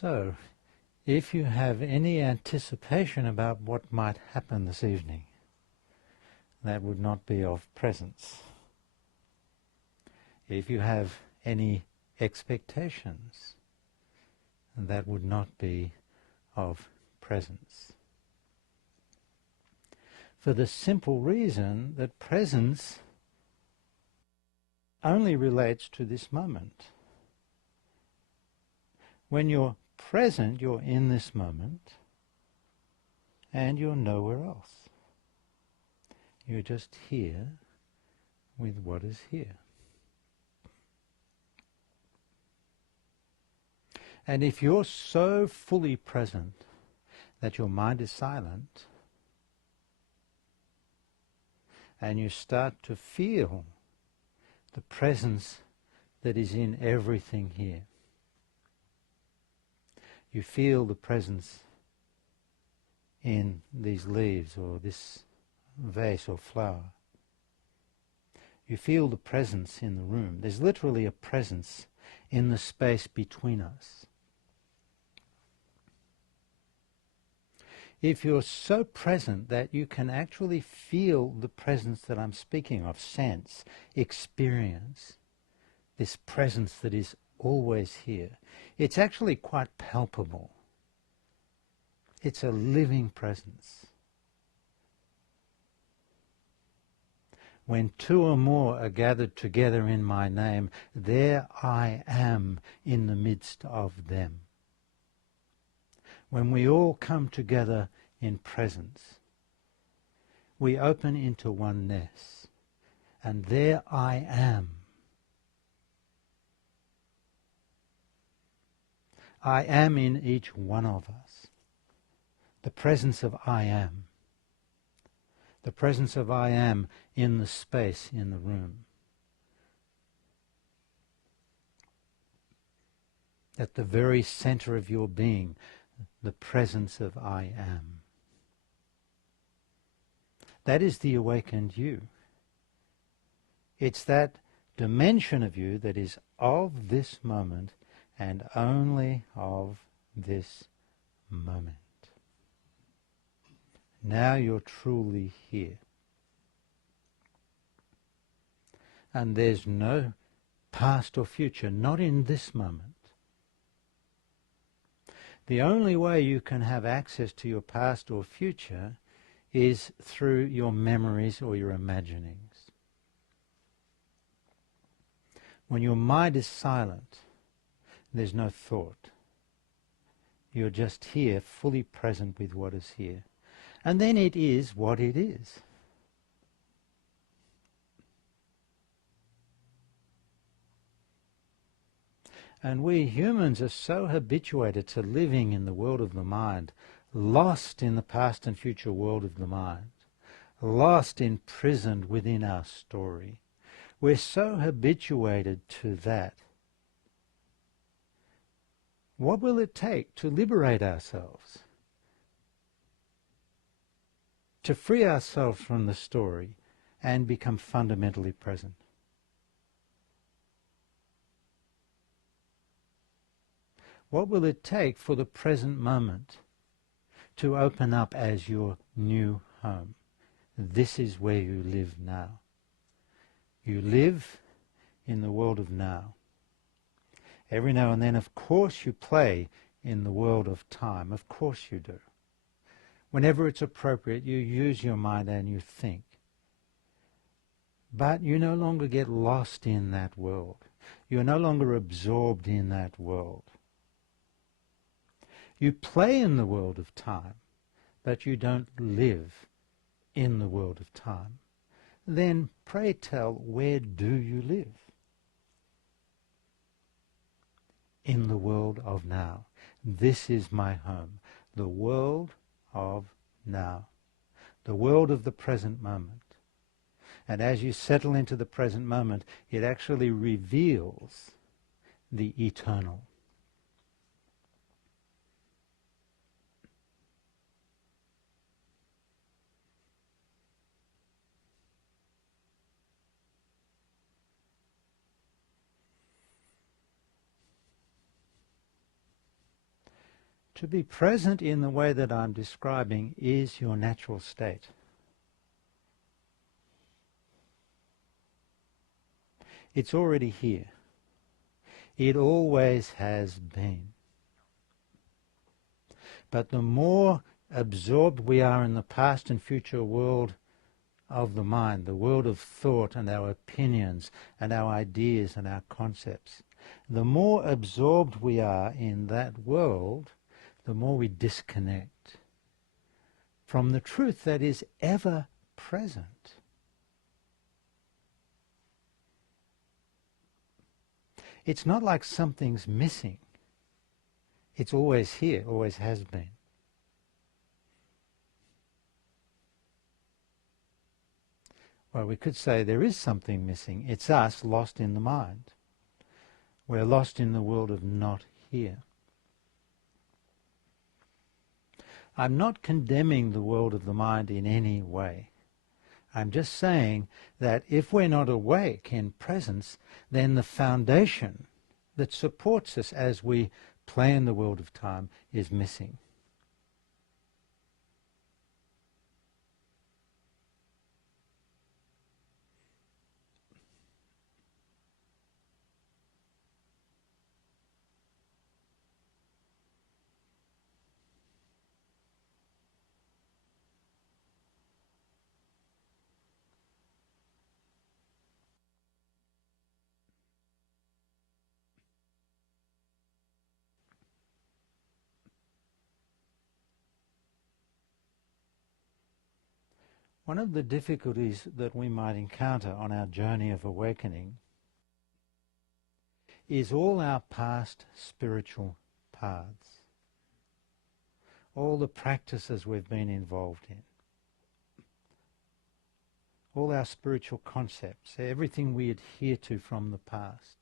So, if you have any anticipation about what might happen this evening, that would not be of presence. If you have any expectations, that would not be of presence. For the simple reason that presence only relates to this moment. When you're present, you're in this moment, and you're nowhere else. You're just here with what is here. And if you're so fully present that your mind is silent, and you start to feel the presence that is in everything here, you feel the presence in these leaves or this vase or flower. You feel the presence in the room. There's literally a presence in the space between us. If you're so present that you can actually feel the presence that I'm speaking of, sense, experience, this presence that is always here, it's actually quite palpable. It's a living presence. When two or more are gathered together in my name, there I am in the midst of them. When we all come together in presence, we open into oneness, and there I am. I am in each one of us. The presence of I am. The presence of I am in the space in the room. At the very center of your being, the presence of I am. That is the awakened you. It's that dimension of you that is of this moment and only of this moment. Now you're truly here. And there's no past or future, not in this moment. The only way you can have access to your past or future is through your memories or your imaginings. When your mind is silent, there's no thought. You're just here, fully present with what is here. And then it is what it is. And we humans are so habituated to living in the world of the mind, lost in the past and future world of the mind, lost, imprisoned within our story. We're so habituated to that. What will it take to liberate ourselves? To free ourselves from the story and become fundamentally present? What will it take for the present moment to open up as your new home? This is where you live now. You live in the world of now. Every now and then, of course, you play in the world of time. Of course you do. Whenever it's appropriate, you use your mind and you think. But you no longer get lost in that world. You're no longer absorbed in that world. You play in the world of time, but you don't live in the world of time. Then, pray tell, where do you live? In the world of now. This is my home. The world of now. The world of the present moment. And as you settle into the present moment, it actually reveals the eternal. To be present in the way that I'm describing is your natural state. It's already here. It always has been. But the more absorbed we are in the past and future world of the mind, the world of thought and our opinions and our ideas and our concepts, the more absorbed we are in that world, the more we disconnect from the truth that is ever present. It's not like something's missing. It's always here, always has been. Well, we could say there is something missing. It's us lost in the mind. We're lost in the world of not here. I'm not condemning the world of the mind in any way. I'm just saying that if we're not awake in presence, then the foundation that supports us as we play in the world of time is missing. One of the difficulties that we might encounter on our journey of awakening is all our past spiritual paths, all the practices we've been involved in, all our spiritual concepts, everything we adhere to from the past,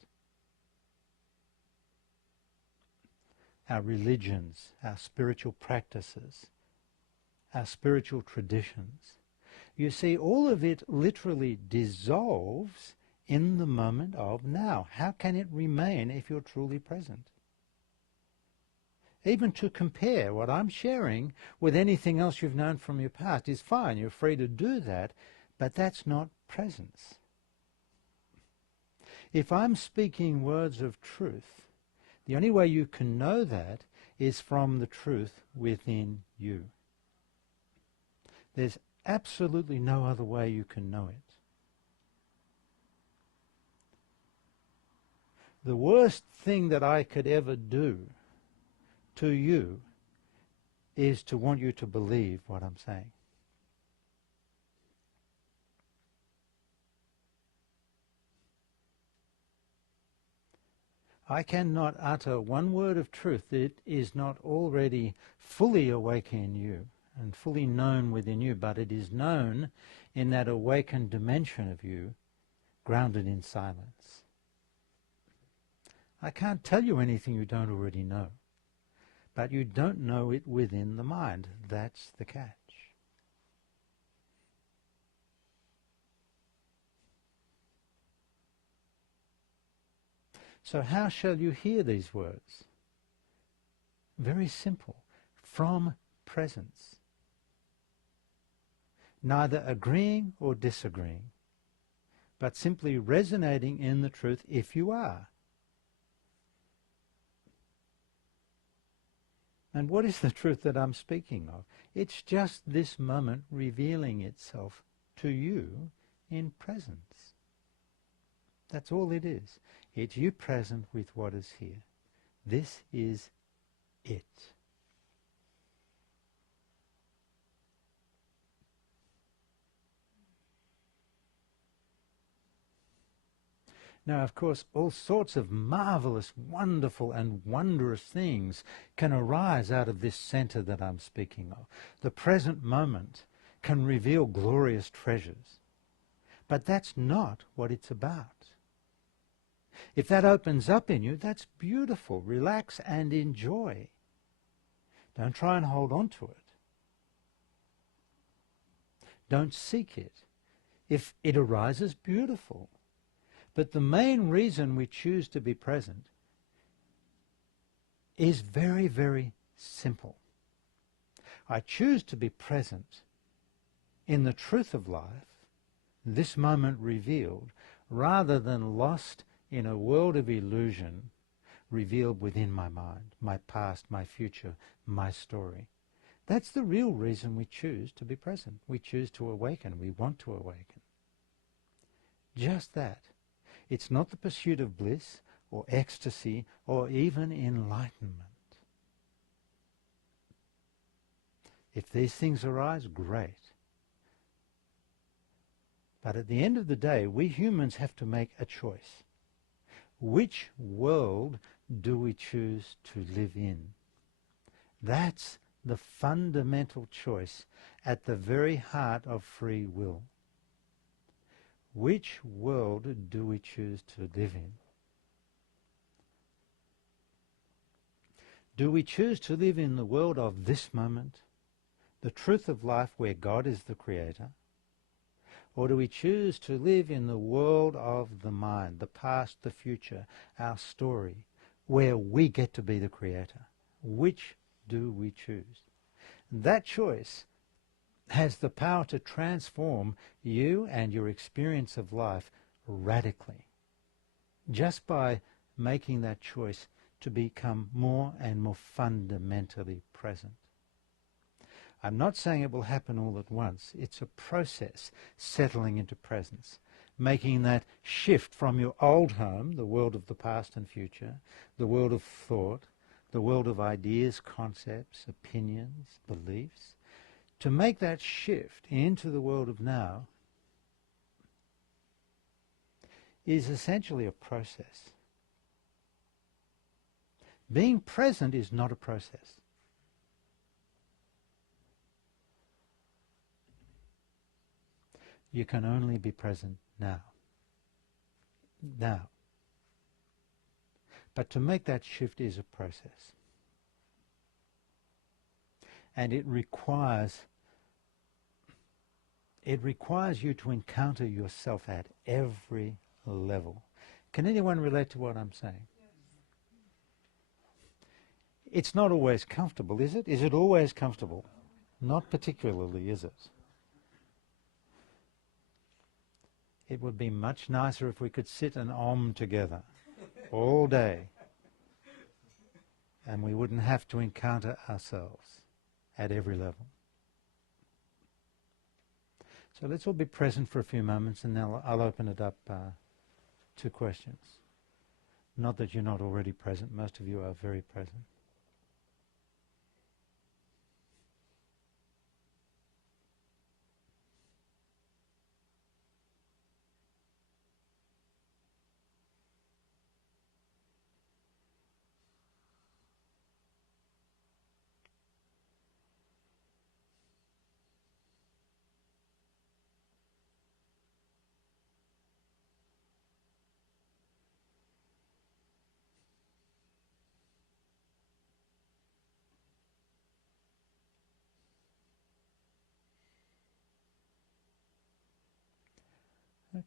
our religions, our spiritual practices, our spiritual traditions. You see, all of it literally dissolves in the moment of now. How can it remain if you're truly present? Even to compare what I'm sharing with anything else you've known from your past is fine. You're free to do that, but that's not presence. If I'm speaking words of truth, the only way you can know that is from the truth within you. There's absolutely no other way you can know it. The worst thing that I could ever do to you is to want you to believe what I'm saying. I cannot utter one word of truth that is not already fully awake in you and fully known within you, but it is known in that awakened dimension of you, grounded in silence. I can't tell you anything you don't already know, but you don't know it within the mind. That's the catch. So how shall you hear these words? Very simple. From presence. Neither agreeing or disagreeing, but simply resonating in the truth if you are. And what is the truth that I'm speaking of? It's just this moment revealing itself to you in presence. That's all it is. It's you present with what is here. This is it. Now, of course, all sorts of marvelous, wonderful and wondrous things can arise out of this center that I'm speaking of. The present moment can reveal glorious treasures. But that's not what it's about. If that opens up in you, that's beautiful. Relax and enjoy. Don't try and hold on to it. Don't seek it. If it arises, beautiful. But the main reason we choose to be present is very, very simple. I choose to be present in the truth of life, this moment revealed, rather than lost in a world of illusion revealed within my mind, my past, my future, my story. That's the real reason we choose to be present. We choose to awaken. We want to awaken. Just that. It's not the pursuit of bliss or ecstasy or even enlightenment. If these things arise, great. But at the end of the day, we humans have to make a choice. Which world do we choose to live in? That's the fundamental choice at the very heart of free will. Which world do we choose to live in? Do we choose to live in the world of this moment, the truth of life where God is the creator? Or do we choose to live in the world of the mind, the past, the future, our story, where we get to be the creator? Which do we choose? That choice has the power to transform you and your experience of life radically, just by making that choice to become more and more fundamentally present. I'm not saying it will happen all at once. It's a process, settling into presence, making that shift from your old home, the world of the past and future, the world of thought, the world of ideas, concepts, opinions, beliefs, to make that shift into the world of now is essentially a process. Being present is not a process. You can only be present now. Now. But to make that shift is a process. And it requires you to encounter yourself at every level. Can anyone relate to what I'm saying? Yes. It's not always comfortable, is it? Is it always comfortable? Not particularly, is it? It would be much nicer if we could sit and om together all day and we wouldn't have to encounter ourselves at every level. So let's all be present for a few moments, and then I'll open it up to questions. Not that you're not already present. Most of you are very present.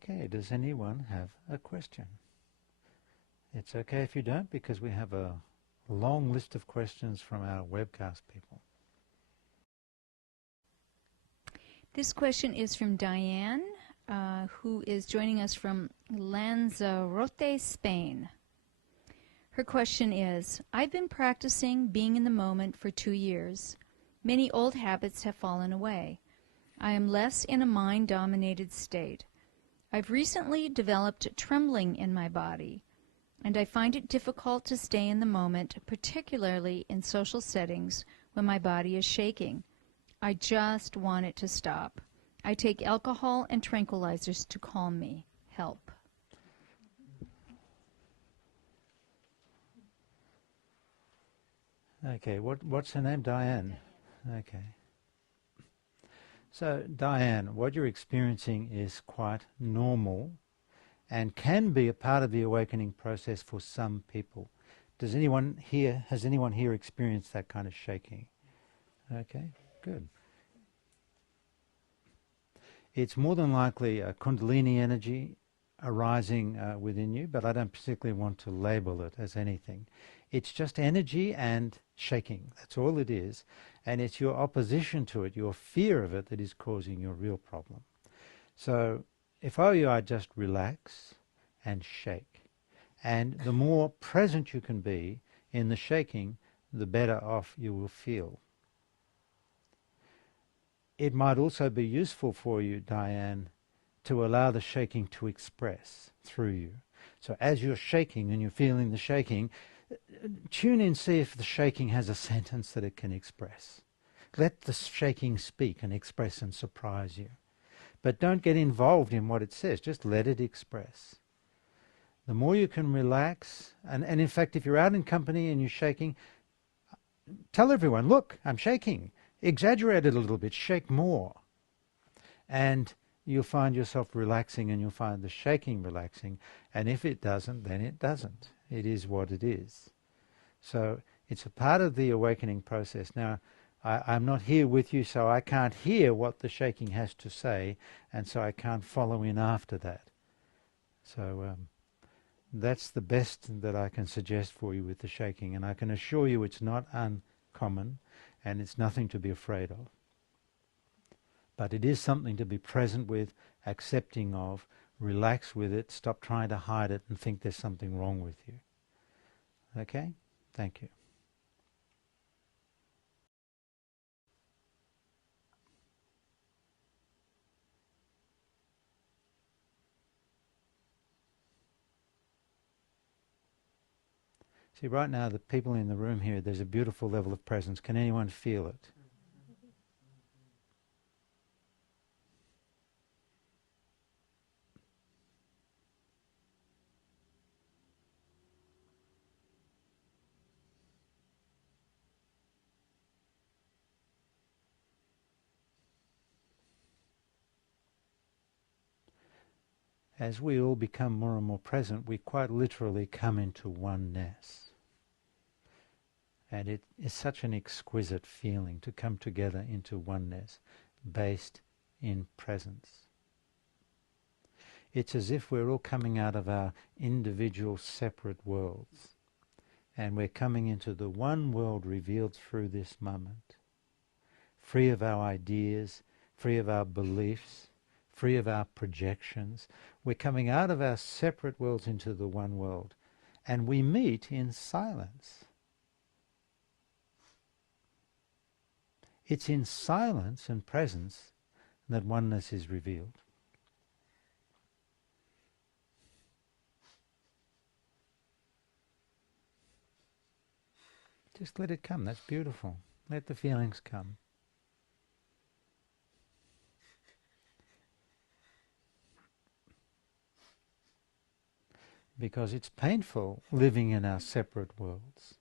Okay, does anyone have a question? It's okay if you don't, because we have a long list of questions from our webcast people. This question is from Diane, who is joining us from Lanzarote, Spain. Her question is, I've been practicing being in the moment for 2 years. Many old habits have fallen away. I am less in a mind-dominated state. I've recently developed trembling in my body, and I find it difficult to stay in the moment, particularly in social settings when my body is shaking. I just want it to stop. I take alcohol and tranquilizers to calm me. Help. Okay, what's her name? Diane. Okay. So, Diane, what you're experiencing is quite normal and can be a part of the awakening process for some people. Has anyone here experienced that kind of shaking? Okay, good. It's more than likely a Kundalini energy arising within you, but I don't particularly want to label it as anything. It's just energy and shaking. That's all it is. And it's your opposition to it, your fear of it, that is causing your real problem. So if I were you, I'd just relax and shake. And the more present you can be in the shaking, the better off you will feel. It might also be useful for you, Diane, to allow the shaking to express through you. So as you're shaking and you're feeling the shaking, tune in, see if the shaking has a sentence that it can express. Let the shaking speak and express and surprise you. But don't get involved in what it says, just let it express. The more you can relax, and in fact, if you're out in company and you're shaking, tell everyone, look, I'm shaking. Exaggerate it a little bit, shake more. And you'll find yourself relaxing, and you'll find the shaking relaxing. And if it doesn't, then it doesn't. It is what it is. So it's a part of the awakening process. Now, I'm not here with you, so I can't hear what the shaking has to say, and so I can't follow in after that. So that's the best that I can suggest for you with the shaking, and I can assure you it's not uncommon, and it's nothing to be afraid of. But it is something to be present with, accepting of, relax with it, stop trying to hide it and think there's something wrong with you. Okay? Thank you. See, right now, the people in the room here, there's a beautiful level of presence. Can anyone feel it? As we all become more and more present, we quite literally come into oneness. And it is such an exquisite feeling to come together into oneness based in presence. It's as if we're all coming out of our individual separate worlds, and we're coming into the one world revealed through this moment, free of our ideas, free of our beliefs, free of our projections. We're coming out of our separate worlds into the one world, and we meet in silence. It's in silence and presence that oneness is revealed. Just let it come. That's beautiful. Let the feelings come. Because it's painful living in our separate worlds.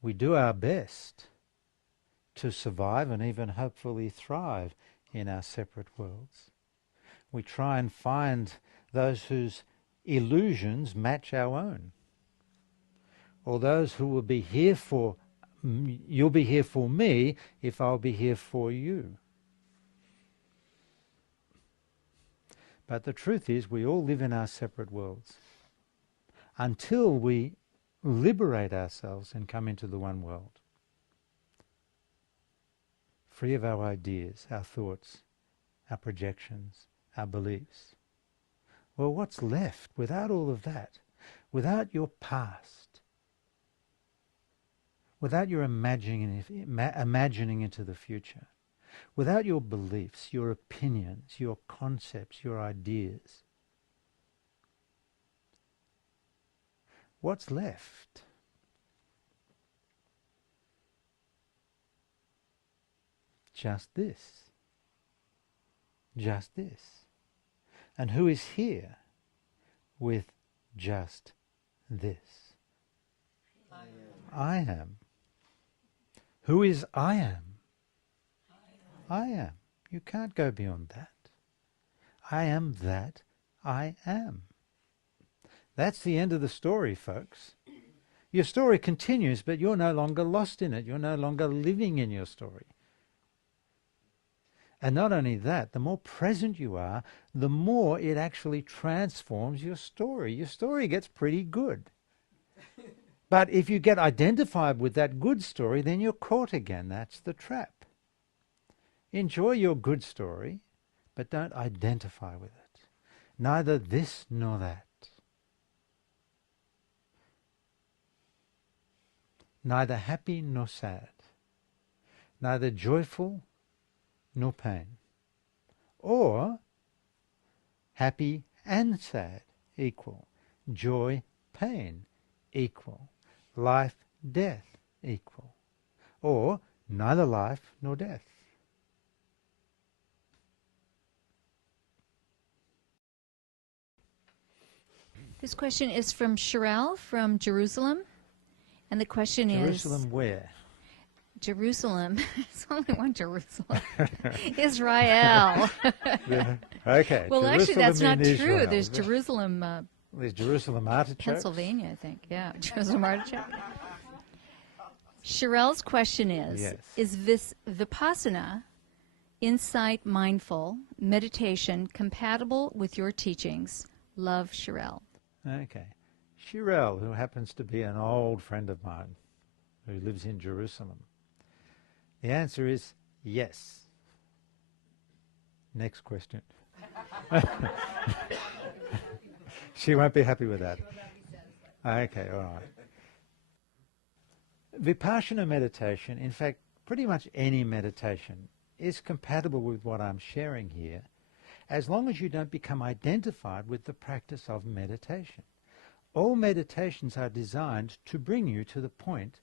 We do our best to survive and even hopefully thrive in our separate worlds. We try and find those whose illusions match our own, or those who will be here for, you'll be here for me if I'll be here for you. But the truth is, we all live in our separate worlds until we liberate ourselves and come into the one world, free of our ideas, our thoughts, our projections, our beliefs. Well, what's left without all of that? Without your past, without your imagining into the future, without your beliefs, your opinions, your concepts, your ideas, what's left? Just this. Just this. And who is here with just this? I am. Who is I am? I am. You can't go beyond that. I am that I am. That's the end of the story, folks. Your story continues, but you're no longer lost in it. You're no longer living in your story. And not only that, the more present you are, the more it actually transforms your story. Your story gets pretty good. But if you get identified with that good story, then you're caught again. That's the trap. Enjoy your good story, but don't identify with it. Neither this nor that. Neither happy nor sad. Neither joyful nor pain. Or happy and sad equal. Joy, pain equal. Life, death equal. Or neither life nor death. This question is from Sherelle from Jerusalem. And the question Jerusalem where? Jerusalem. There's only one Jerusalem. Israel. Yeah. Okay. Well, Jerusalem actually, that's not in true. Israel. There's Jerusalem, There's Jerusalem artichokes. Pennsylvania, I think. Yeah, Jerusalem artichoke. Sherelle's question is, Yes. is this Vipassana, insight, mindful, meditation compatible with your teachings? Love, Sherelle. Okay. Shirel, who happens to be an old friend of mine who lives in Jerusalem. The answer is yes. Next question. She won't be happy with that. Okay, all right. Vipassana meditation, in fact, pretty much any meditation, is compatible with what I'm sharing here, as long as you don't become identified with the practice of meditation. All meditations are designed to bring you to the point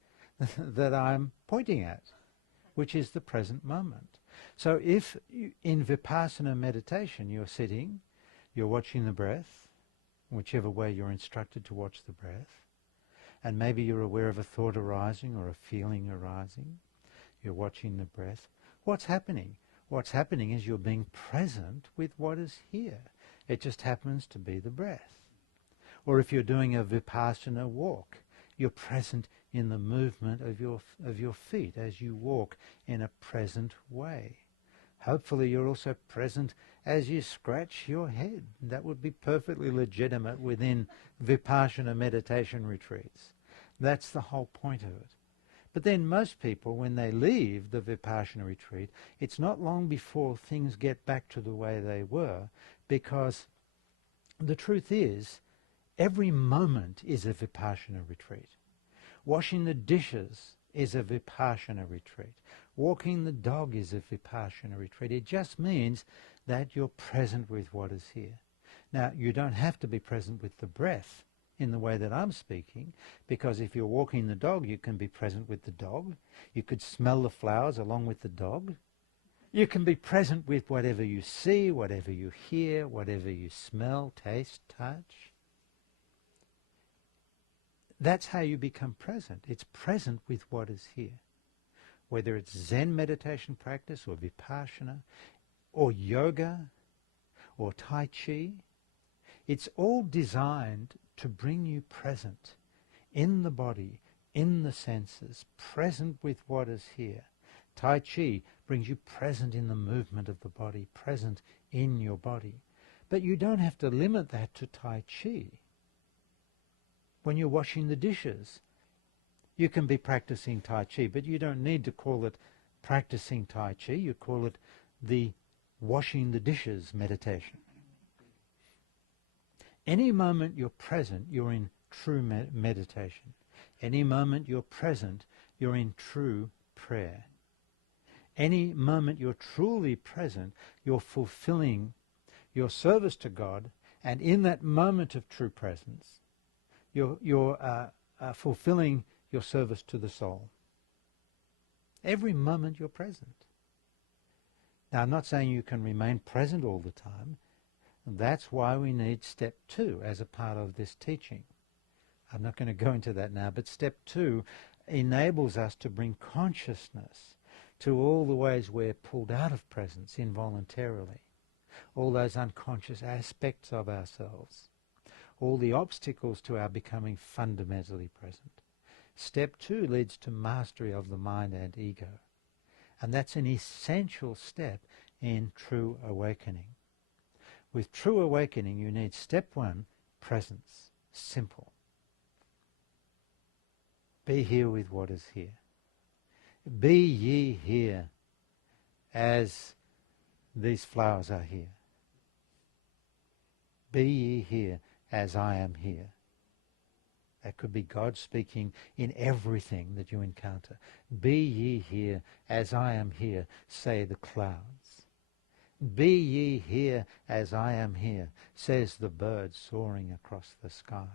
that I'm pointing at, which is the present moment. So if in Vipassana meditation you're sitting, you're watching the breath, whichever way you're instructed to watch the breath, and maybe you're aware of a thought arising or a feeling arising, you're watching the breath, what's happening? What's happening is you're being present with what is here. It just happens to be the breath. Or if you're doing a Vipassana walk, you're present in the movement of your feet as you walk in a present way. Hopefully you're also present as you scratch your head. That would be perfectly legitimate within Vipassana meditation retreats. That's the whole point of it. But then most people, when they leave the Vipassana retreat, it's not long before things get back to the way they were, because the truth is, every moment is a Vipassana retreat. Washing the dishes is a Vipassana retreat. Walking the dog is a Vipassana retreat. It just means that you're present with what is here. Now, you don't have to be present with the breath in the way that I'm speaking, because if you're walking the dog, you can be present with the dog. You could smell the flowers along with the dog. You can be present with whatever you see, whatever you hear, whatever you smell, taste, touch. That's how you become present. It's present with what is here. Whether it's Zen meditation practice or Vipassana or yoga or Tai Chi, it's all designed to bring you present in the body, in the senses, present with what is here. Tai Chi brings you present in the movement of the body, present in your body. But you don't have to limit that to Tai Chi. When you're washing the dishes, you can be practicing Tai Chi, but you don't need to call it practicing Tai Chi. You call it the washing the dishes meditation. Any moment you're present, you're in true meditation. Any moment you're present, you're in true prayer. Any moment you're truly present, you're fulfilling your service to God, and in that moment of true presence, you're fulfilling your service to the soul. Every moment you're present. Now, I'm not saying you can remain present all the time. That's why we need step 2 as a part of this teaching. I'm not going to go into that now, but step 2 enables us to bring consciousness to all the ways we're pulled out of presence involuntarily, all those unconscious aspects of ourselves, all the obstacles to our becoming fundamentally present. Step 2 leads to mastery of the mind and ego, and that's an essential step in true awakening. With true awakening, you need step 1, presence. Simple. Be here with what is here. Be ye here as these flowers are here. Be ye here as I am here. That could be God speaking in everything that you encounter. Be ye here as I am here, say the clouds. Be ye here as I am here, says the bird soaring across the sky.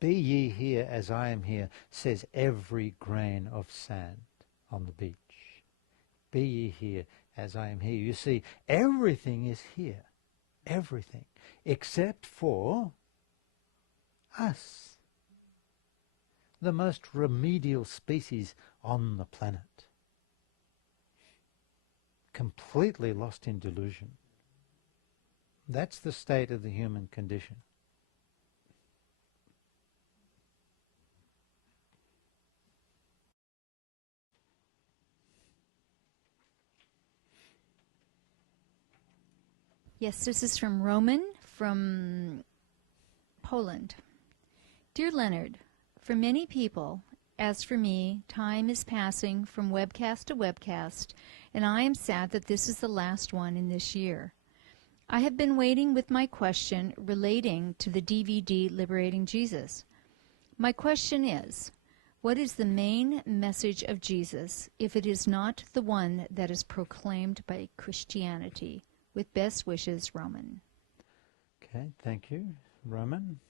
Be ye here as I am here, says every grain of sand on the beach. Be ye here as I am here. You see, everything is here. Everything. Except for us. The most remedial species on the planet. Completely lost in delusion. That's the state of the human condition. Yes, this is from Roman from Poland. Dear Leonard, for many people, as for me, time is passing from webcast to webcast, and I am sad that this is the last one in this year. I have been waiting with my question relating to the DVD Liberating Jesus. My question is, what is the main message of Jesus if it is not the one that is proclaimed by Christianity? With best wishes, Roman. Okay, thank you, Roman.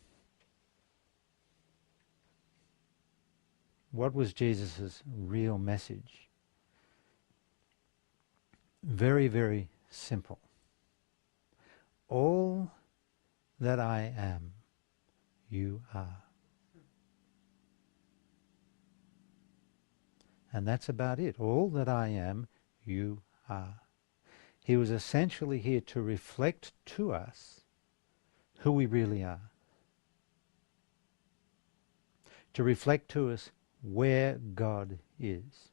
What was Jesus' real message? Very, very simple. All that I am, you are. And that's about it. All that I am, you are. He was essentially here to reflect to us who we really are. To reflect to us where God is.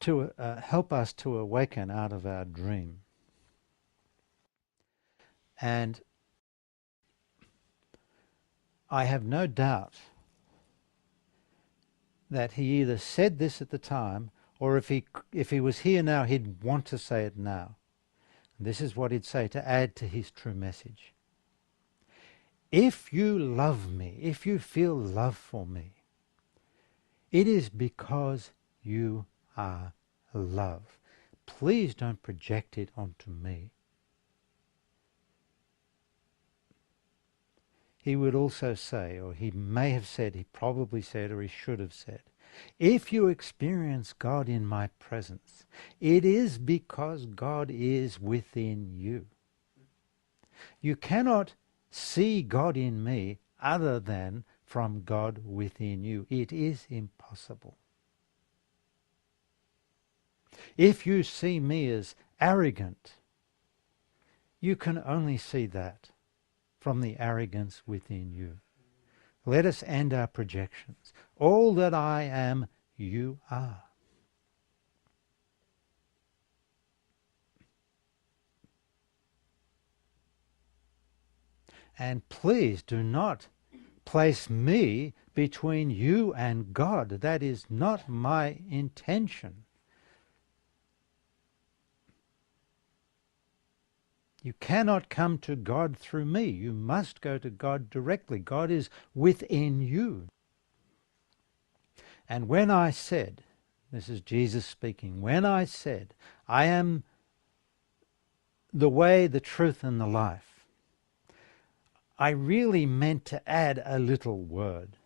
To help us to awaken out of our dream. And I have no doubt that he either said this at the time, or if he was here now, he'd want to say it now. And this is what he'd say to add to his true message. If you love me, if you feel love for me, it is because you are love. Please don't project it onto me. He would also say, or he may have said, he probably said, or he should have said, if you experience God in my presence, it is because God is within you. You cannot see God in me other than from God within you. It is impossible. If you see me as arrogant, you can only see that from the arrogance within you. Let us end our projections. All that I am, you are. And please do not place me between you and God. That is not my intention. You cannot come to God through me. You must go to God directly. God is within you. And when I said, this is Jesus speaking, when I said, I am the way, the truth, and the life, I really meant to add a little word.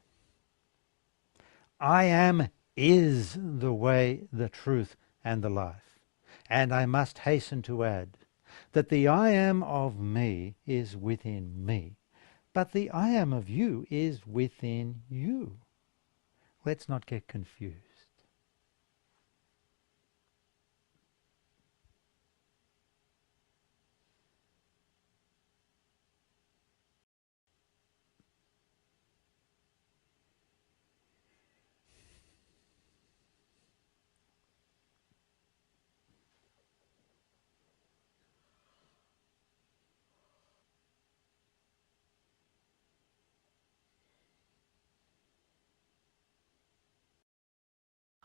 I am is the way, the truth, and the life. And I must hasten to add that the I am of me is within me, but the I am of you is within you. Let's not get confused.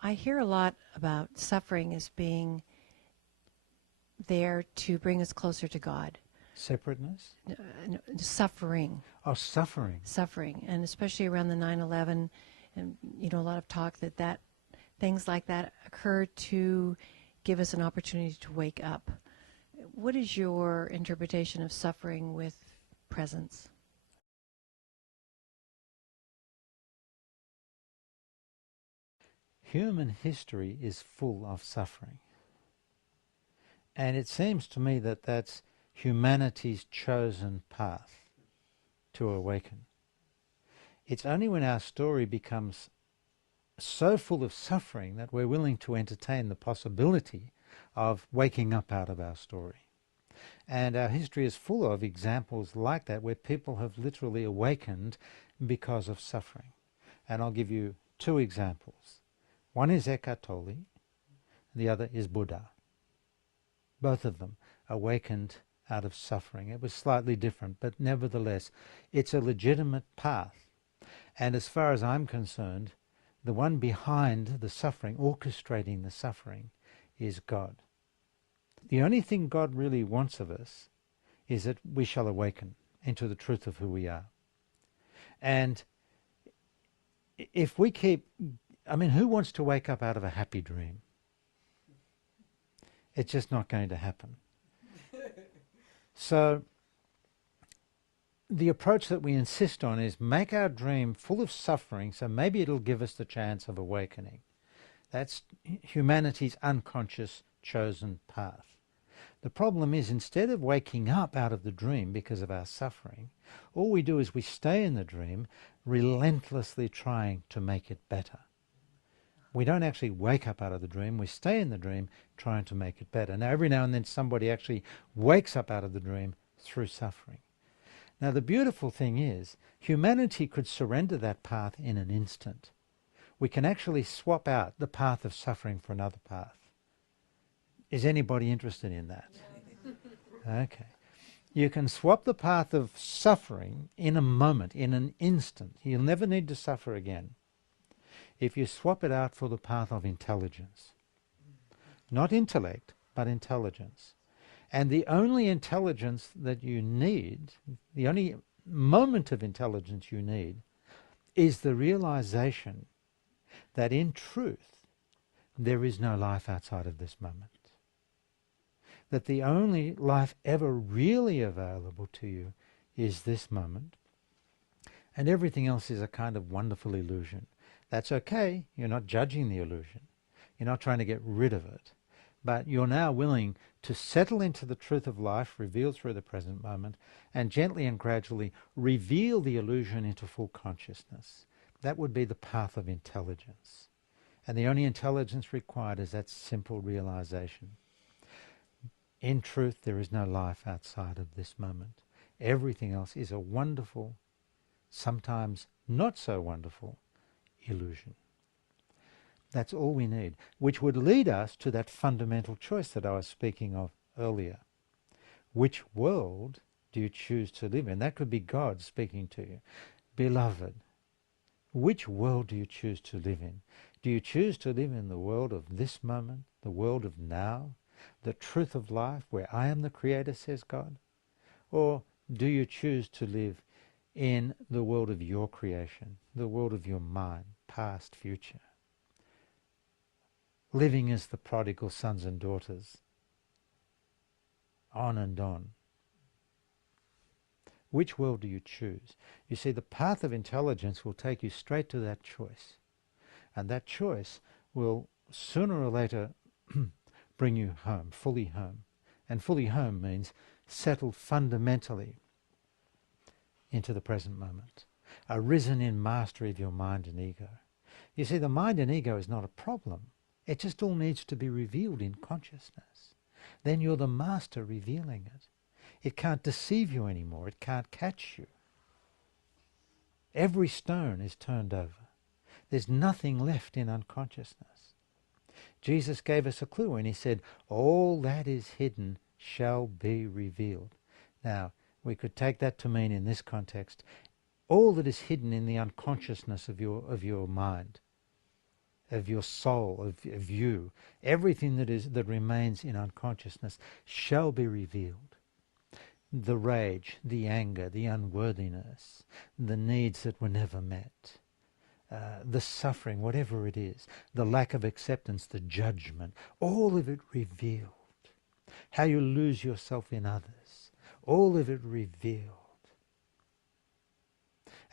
I hear a lot about suffering as being there to bring us closer to God. Separateness? Suffering. Oh, suffering. Suffering. And especially around the 9/11, and, a lot of talk that things like that occur to give us an opportunity to wake up. What is your interpretation of suffering with presence? Human history is full of suffering. And it seems to me that that's humanity's chosen path to awaken. It's only when our story becomes so full of suffering that we're willing to entertain the possibility of waking up out of our story. And our history is full of examples like that, where people have literally awakened because of suffering. And I'll give you two examples. One is Eckhart Tolle, the other is Buddha. Both of them awakened out of suffering. It was slightly different, but nevertheless, it's a legitimate path. And as far as I'm concerned, the one behind the suffering, orchestrating the suffering, is God. The only thing God really wants of us is that we shall awaken into the truth of who we are. And if we keep, who wants to wake up out of a happy dream? It's just not going to happen. So the approach that we insist on is make our dream full of suffering, so maybe it'll give us the chance of awakening. That's humanity's unconscious chosen path. The problem is, instead of waking up out of the dream because of our suffering, all we do is we stay in the dream, relentlessly trying to make it better. We don't actually wake up out of the dream, we stay in the dream trying to make it better. Now, every now and then somebody actually wakes up out of the dream through suffering. Now, the beautiful thing is, humanity could surrender that path in an instant. We can actually swap out the path of suffering for another path. Is anybody interested in that? Okay. You can swap the path of suffering in a moment, in an instant. You'll never need to suffer again if you swap it out for the path of intelligence. Not intellect, but intelligence. And the only intelligence that you need, the only moment of intelligence you need, is the realization that in truth there is no life outside of this moment. That the only life ever really available to you is this moment, and everything else is a kind of wonderful illusion. That's okay. You're not judging the illusion. You're not trying to get rid of it. But you're now willing to settle into the truth of life revealed through the present moment, and gently and gradually reveal the illusion into full consciousness. That would be the path of intelligence. And the only intelligence required is that simple realization. In truth, there is no life outside of this moment. Everything else is a wonderful, sometimes not so wonderful, illusion. That's all we need, which would lead us to that fundamental choice that I was speaking of earlier. Which world do you choose to live in? That could be God speaking to you. Beloved, which world do you choose to live in? Do you choose to live in the world of this moment, the world of now, the truth of life where I am the creator, says God? Or do you choose to live in the world of your creation, the world of your mind, past, future? Living as the prodigal sons and daughters, on and on. Which world do you choose? You see, the path of intelligence will take you straight to that choice. And that choice will sooner or later bring you home, fully home. And fully home means settled fundamentally into the present moment. Arisen in mastery of your mind and ego. You see, the mind and ego is not a problem. It just all needs to be revealed in consciousness. Then you're the master revealing it. It can't deceive you anymore. It can't catch you. Every stone is turned over. There's nothing left in unconsciousness. Jesus gave us a clue when he said, all that is hidden shall be revealed. Now, we could take that to mean in this context, all that is hidden in the unconsciousness of your mind. of your soul, of you, everything that remains in unconsciousness shall be revealed. The rage, the anger, the unworthiness, the needs that were never met, the suffering, whatever it is, the lack of acceptance, the judgment, all of it revealed. How you lose yourself in others, all of it revealed.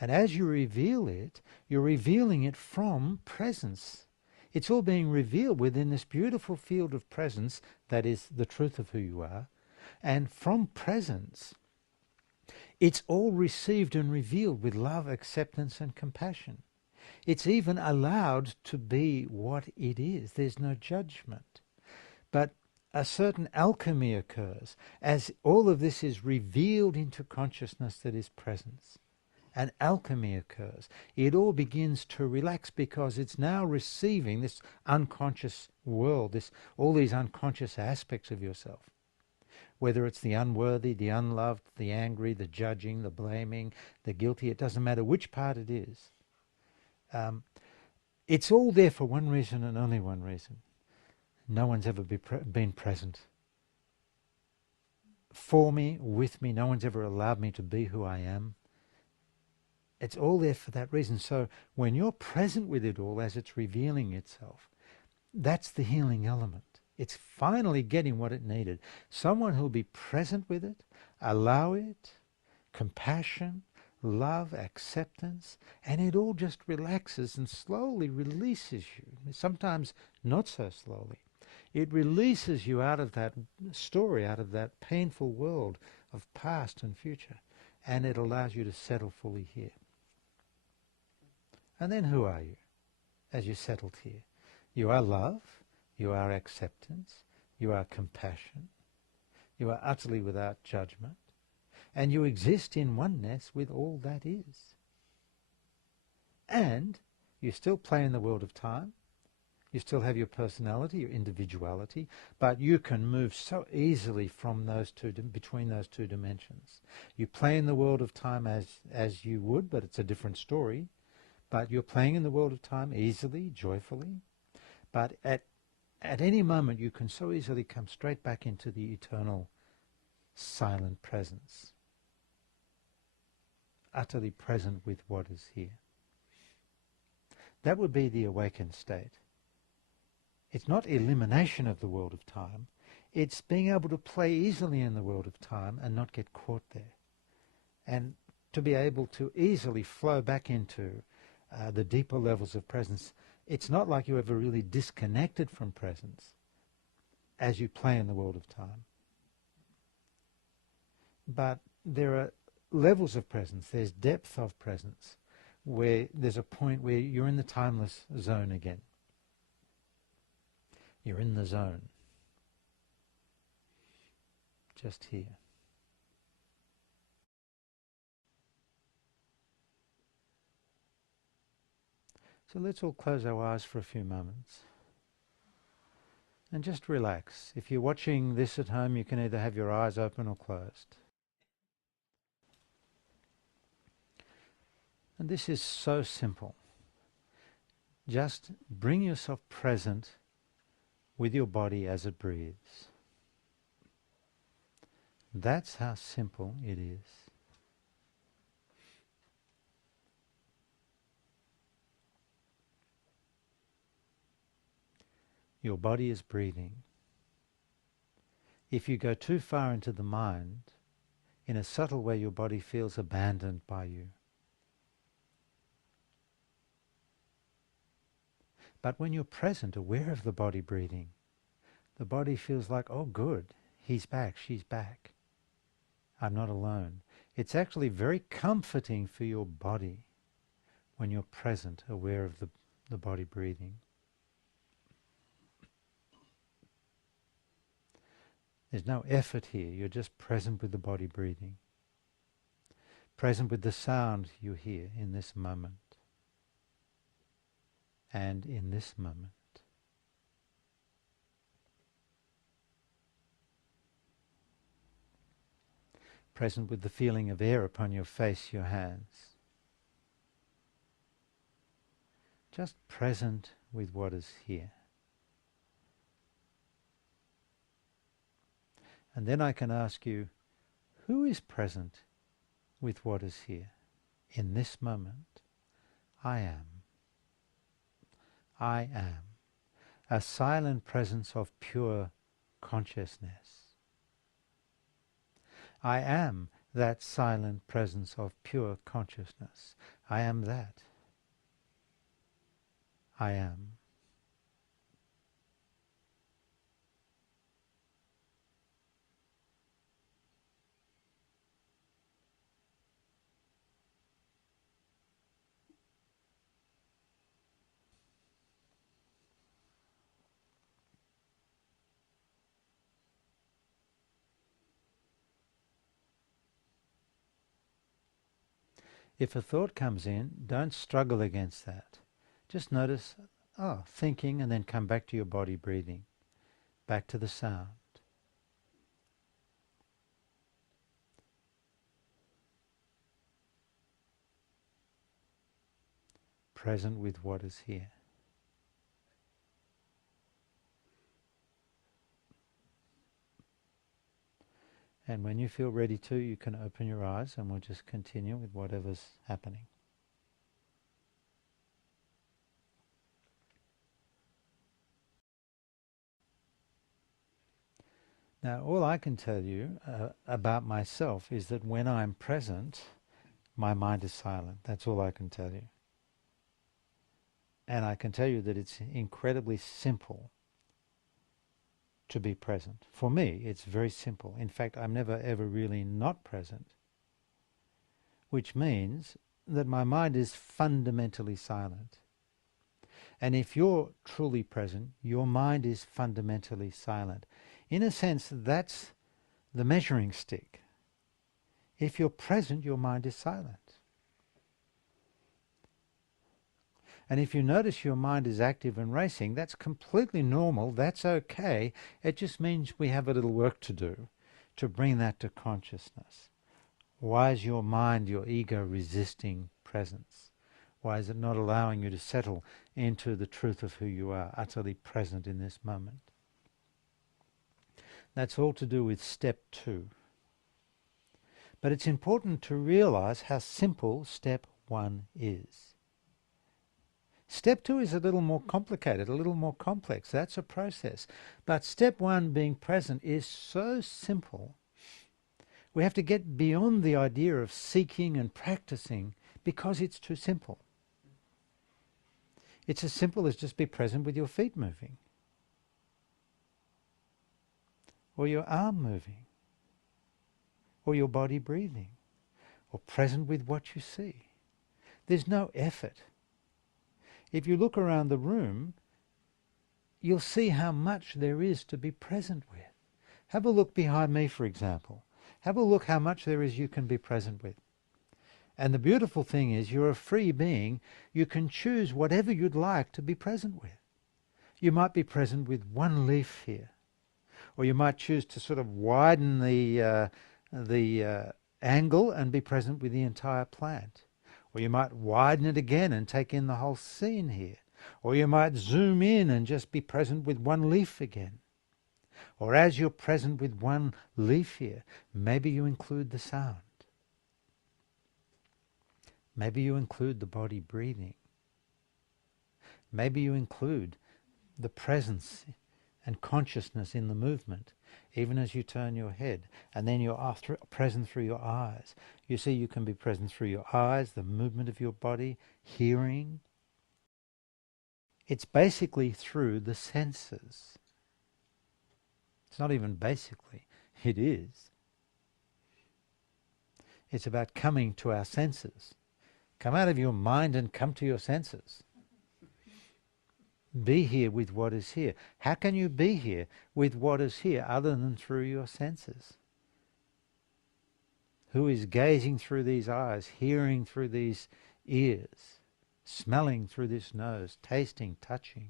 And as you reveal it, you're revealing it from presence. It's all being revealed within this beautiful field of presence that is the truth of who you are. And from presence, it's all received and revealed with love, acceptance, and compassion. It's even allowed to be what it is. There's no judgment. But a certain alchemy occurs as all of this is revealed into consciousness that is presence. An alchemy occurs. It all begins to relax because it's now receiving this unconscious world, all these unconscious aspects of yourself. Whether it's the unworthy, the unloved, the angry, the judging, the blaming, the guilty, it doesn't matter which part it is. It's all there for one reason and only one reason. No one's ever been present for me, with me. No one's ever allowed me to be who I am. It's all there for that reason. So when you're present with it all as it's revealing itself, that's the healing element. It's finally getting what it needed. Someone who'll be present with it, allow it, compassion, love, acceptance, and it all just relaxes and slowly releases you. Sometimes not so slowly. It releases you out of that story, out of that painful world of past and future, and it allows you to settle fully here. And then who are you as you settled here? You are love, you are acceptance, you are compassion, you are utterly without judgment, and you exist in oneness with all that is. And you still play in the world of time, you still have your personality, your individuality, but you can move so easily from those two, between those two dimensions. You play in the world of time as you would, but it's a different story. But you're playing in the world of time easily, joyfully. But at any moment you can so easily come straight back into the eternal silent presence. Utterly present with what is here. That would be the awakened state. It's not elimination of the world of time. It's being able to play easily in the world of time and not get caught there. And to be able to easily flow back into the deeper levels of presence. It's not like you ever really disconnected from presence as you play in the world of time. But there are levels of presence. There's depth of presence where there's a point where you're in the timeless zone again. You're in the zone. Just here. So let's all close our eyes for a few moments. And just relax. If you're watching this at home, you can either have your eyes open or closed. And this is so simple. Just bring yourself present with your body as it breathes. That's how simple it is. Your body is breathing. If you go too far into the mind, in a subtle way your body feels abandoned by you. But when you're present, aware of the body breathing, the body feels like, oh good, he's back, she's back. I'm not alone. It's actually very comforting for your body when you're present, aware of the body breathing. There's no effort here, you're just present with the body breathing. Present with the sound you hear in this moment. And in this moment. Present with the feeling of air upon your face, your hands. Just present with what is here. And then I can ask you, who is present with what is here? In this moment, I am. I am. A silent presence of pure consciousness. I am that silent presence of pure consciousness. I am that. I am. If a thought comes in, don't struggle against that. Just notice, thinking, and then come back to your body breathing, back to the sound. Present with what is here. And when you feel ready to, you can open your eyes and we'll just continue with whatever's happening. Now, all I can tell you about myself is that when I'm present, my mind is silent. That's all I can tell you. And I can tell you that it's incredibly simple to be present. For me, it's very simple. In fact, I'm never ever really not present, which means that my mind is fundamentally silent. And if you're truly present, your mind is fundamentally silent. In a sense, that's the measuring stick. If you're present, your mind is silent. And if you notice your mind is active and racing, that's completely normal, that's okay. It just means we have a little work to do to bring that to consciousness. Why is your mind, your ego, resisting presence? Why is it not allowing you to settle into the truth of who you are, utterly present in this moment? That's all to do with step 2. But it's important to realize how simple step 1 is. Step 2 is a little more complicated, a little more complex. That's a process. But step 1, being present, is so simple. We have to get beyond the idea of seeking and practicing because it's too simple. It's as simple as just be present with your feet moving, or your arm moving, or your body breathing, or present with what you see. There's no effort. If you look around the room, you'll see how much there is to be present with. Have a look behind me, for example. Have a look how much there is you can be present with. And the beautiful thing is you're a free being. You can choose whatever you'd like to be present with. You might be present with one leaf here, or you might choose to sort of widen the angle and be present with the entire plant. Or you might widen it again and take in the whole scene here. Or you might zoom in and just be present with one leaf again. Or as you're present with one leaf here, maybe you include the sound. Maybe you include the body breathing. Maybe you include the presence and consciousness in the movement, even as you turn your head. And then you're present through your eyes. You see, you can be present through your eyes, the movement of your body, hearing. It's basically through the senses. It's not even basically, it is. It's about coming to our senses. Come out of your mind and come to your senses. Be here with what is here. How can you be here with what is here other than through your senses? Who is gazing through these eyes, hearing through these ears, smelling through this nose, tasting, touching,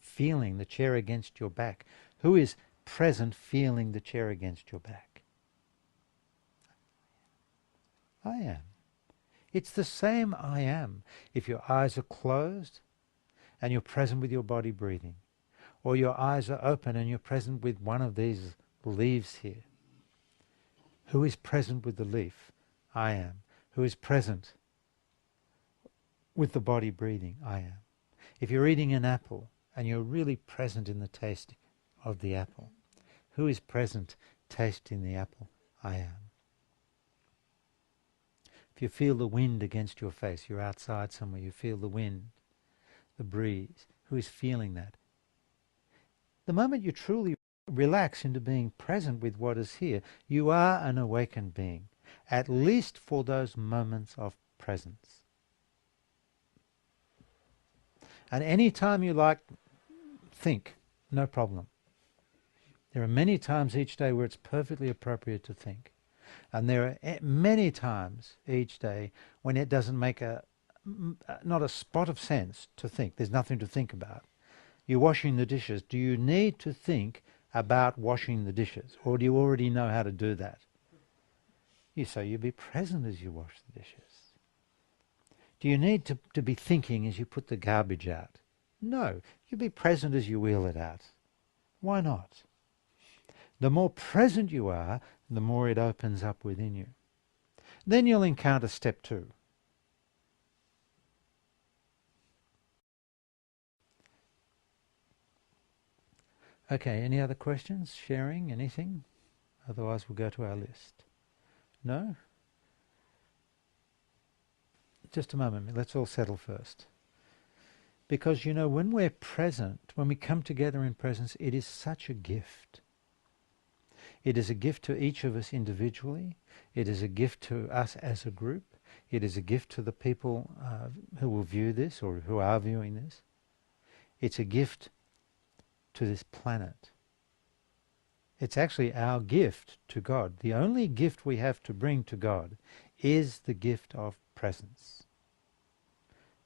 feeling the chair against your back? Who is present feeling the chair against your back? I am. It's the same I am. If your eyes are closed, and you're present with your body breathing. Or your eyes are open and you're present with one of these leaves here. Who is present with the leaf? I am. Who is present with the body breathing? I am. If you're eating an apple and you're really present in the taste of the apple, who is present tasting the apple? I am. If you feel the wind against your face, you're outside somewhere, you feel the wind, the breeze, who is feeling that? The moment you truly relax into being present with what is here, you are an awakened being, at least for those moments of presence. And any time you like, think, no problem. There are many times each day where it's perfectly appropriate to think. And there are many times each day when it doesn't make not a spot of sense to think. There's nothing to think about. You're washing the dishes. Do you need to think about washing the dishes? Or do you already know how to do that? So you be present as you wash the dishes. Do you need to be thinking as you put the garbage out? No. You be present as you wheel it out. Why not? The more present you are, the more it opens up within you. Then you'll encounter step 2. Okay, any other questions? Sharing? Anything? Otherwise we'll go to our list. No? Just a moment, let's all settle first. Because when we're present, when we come together in presence, it is such a gift. It is a gift to each of us individually. It is a gift to us as a group. It is a gift to the people who will view this or who are viewing this. It's a gift to this planet. It's actually our gift to God. The only gift we have to bring to God is the gift of presence.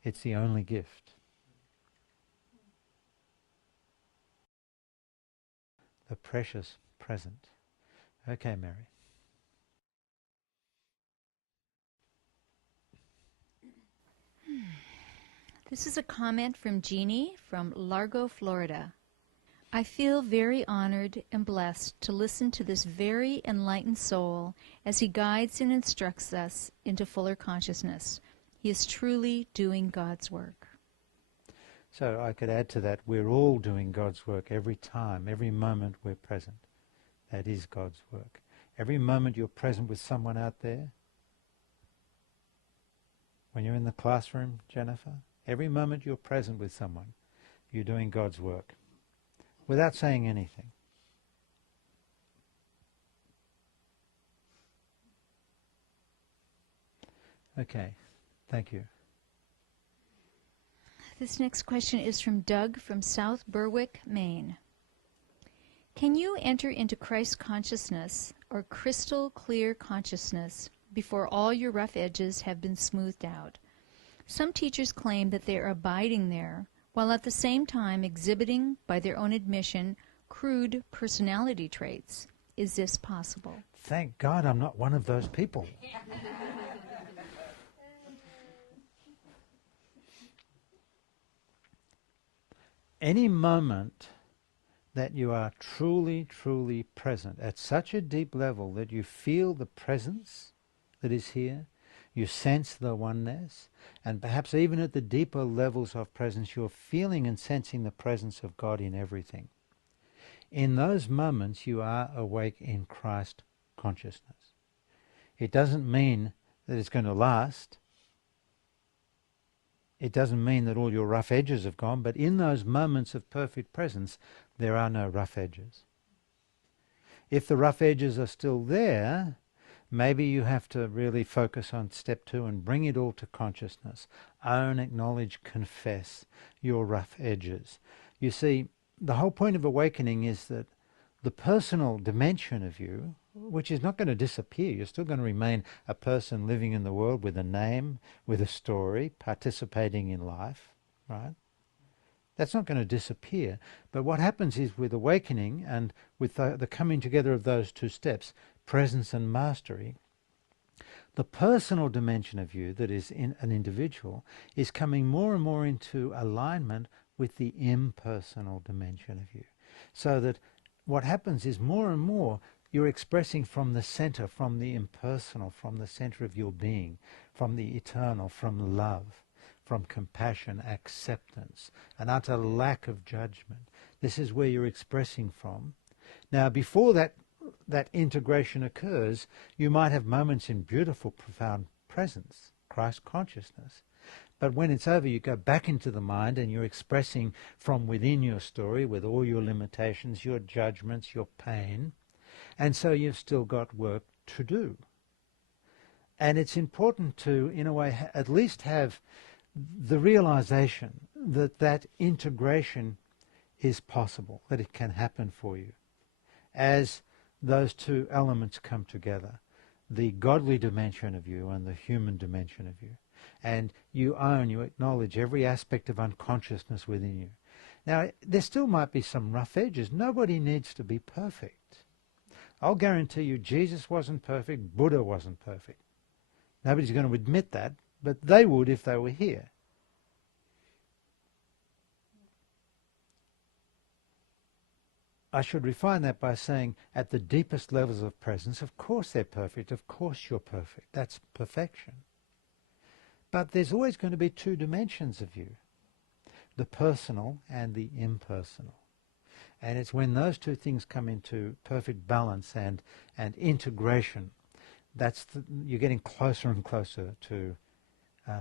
It's the only gift. The precious present. Okay, Mary. This is a comment from Jeannie from Largo, Florida. I feel very honored and blessed to listen to this very enlightened soul as he guides and instructs us into fuller consciousness. He is truly doing God's work. So I could add to that, we're all doing God's work every time, every moment we're present. That is God's work. Every moment you're present with someone out there, when you're in the classroom, Jennifer, every moment you're present with someone, you're doing God's work without saying anything. Okay, thank you. This next question is from Doug from South Berwick, Maine. Can you enter into Christ consciousness or crystal clear consciousness before all your rough edges have been smoothed out? Some teachers claim that they are abiding there, while at the same time exhibiting, by their own admission, crude personality traits. Is this possible? Thank God I'm not one of those people. Any moment that you are truly, truly present at such a deep level that you feel the presence that is here, you sense the oneness, and perhaps even at the deeper levels of presence, you're feeling and sensing the presence of God in everything. In those moments, you are awake in Christ consciousness. It doesn't mean that it's going to last. It doesn't mean that all your rough edges have gone, but in those moments of perfect presence, there are no rough edges. If the rough edges are still there, maybe you have to really focus on step 2 and bring it all to consciousness. Own, acknowledge, confess your rough edges. You see, the whole point of awakening is that the personal dimension of you, which is not going to disappear, you're still going to remain a person living in the world with a name, with a story, participating in life, right? That's not going to disappear. But what happens is with awakening and with the coming together of those 2 steps, presence and mastery, The personal dimension of you that is in an individual is coming more and more into alignment with the impersonal dimension of you. So that what happens is more and more you're expressing from the center, from the impersonal, from the center of your being, from the eternal, from love, from compassion, acceptance, an utter lack of judgment. This is where you're expressing from. Now, before that integration occurs, you might have moments in beautiful, profound presence, Christ consciousness. But when it's over, you go back into the mind and you're expressing from within your story with all your limitations, your judgments, your pain. And so you've still got work to do. And it's important to, in a way, at least have the realization that that integration is possible, that it can happen for you as those two elements come together, the godly dimension of you and the human dimension of you. And you acknowledge every aspect of unconsciousness within you. Now, there still might be some rough edges. Nobody needs to be perfect. I'll guarantee you Jesus wasn't perfect, Buddha wasn't perfect. Nobody's going to admit that, but they would if they were here. I should refine that by saying at the deepest levels of presence, of course they're perfect, of course you're perfect. That's perfection. But there's always going to be two dimensions of you, the personal and the impersonal. And it's when those two things come into perfect balance and integration, you're getting closer and closer to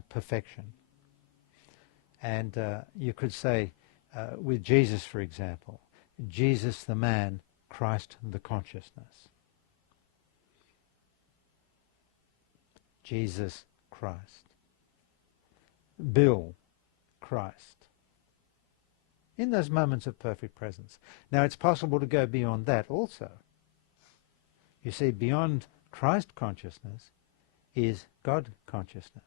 perfection. And you could say, with Jesus, for example, Jesus the man, Christ the consciousness. Jesus Christ. Bill Christ. In those moments of perfect presence. Now it's possible to go beyond that also. You see, beyond Christ consciousness is God consciousness.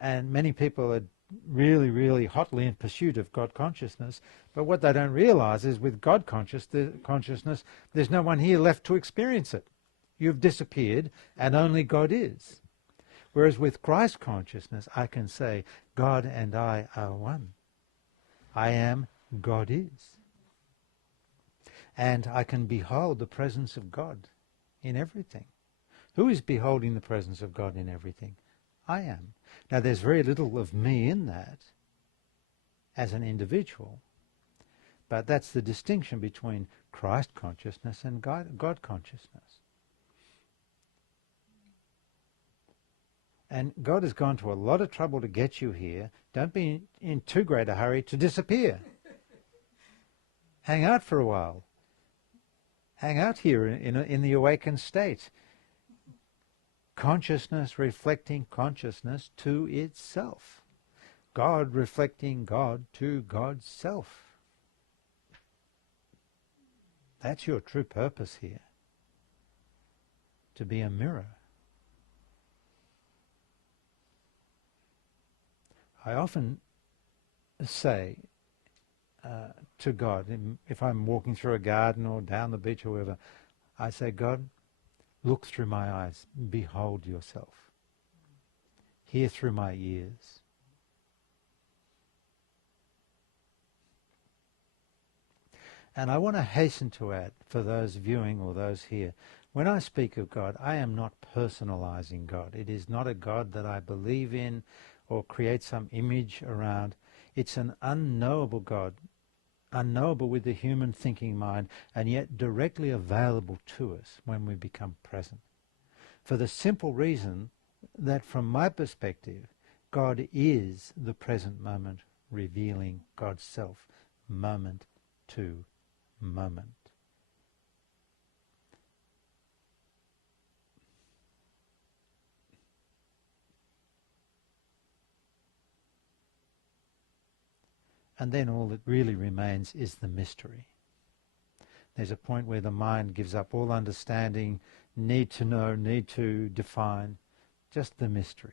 And many people are really, really hotly in pursuit of God consciousness, but what they don't realize is with God consciousness, there's no one here left to experience it. You've disappeared, and only God is. Whereas with Christ consciousness, I can say, God and I are one. I am, God is. And I can behold the presence of God in everything. Who is beholding the presence of God in everything? I am. Now there's very little of me in that as an individual, but that's the distinction between Christ consciousness and God consciousness. And God has gone to a lot of trouble to get you here. Don't be in too great a hurry to disappear. Hang out for a while. Hang out here in the awakened state. Consciousness reflecting consciousness to itself. God reflecting God to God's self. That's your true purpose here. To be a mirror. I often say to God, if I'm walking through a garden or down the beach or wherever, I say, God, look through my eyes, behold yourself. Hear through my ears. And I want to hasten to add, for those viewing or those here, when I speak of God, I am not personalizing God. It is not a God that I believe in or create some image around. It's an unknowable God, unknowable with the human thinking mind, and yet directly available to us when we become present. For the simple reason that from my perspective, God is the present moment, revealing God's self, moment to moment. And then all that really remains is the mystery. There's a point where the mind gives up all understanding, need to know, need to define, just the mystery.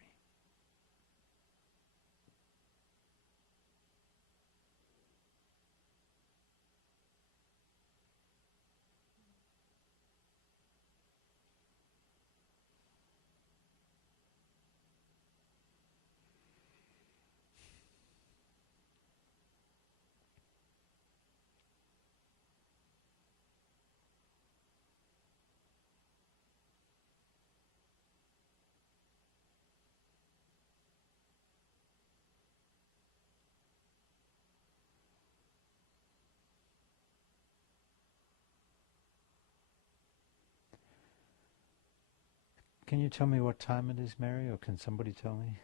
Can you tell me what time it is, Mary, or can somebody tell me?